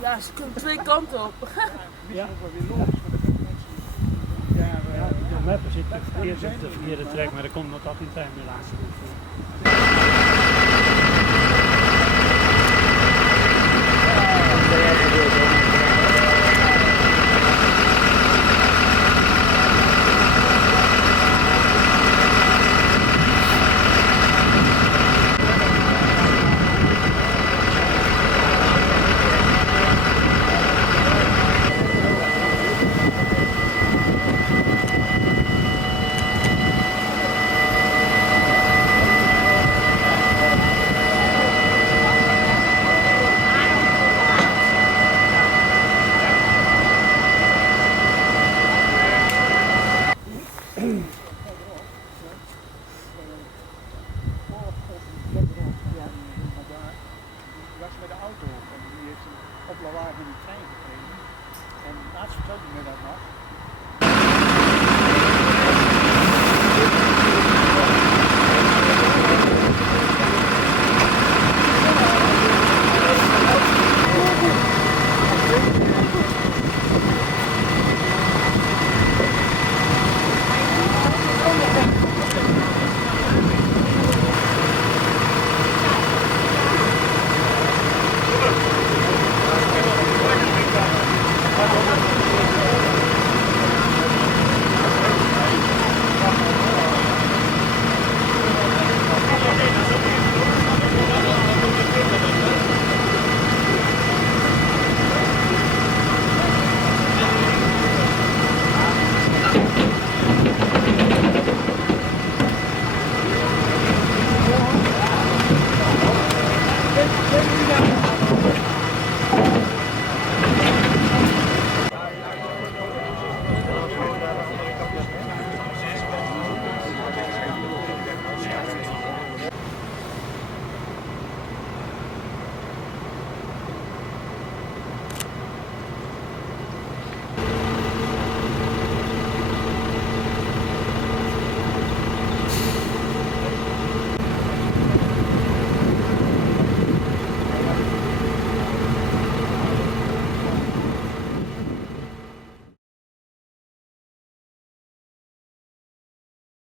Ja, ze kunnen twee kanten op. Ja. Ook wel weer logisch, want er kunnen mensen daar... De Meppen zit eerst op de verkeerde trek, maar er komt nog toch geen trein meer langs. Was met de auto en die heeft een oplawaai van die trein gekregen. En de arts vertelde me dat nog.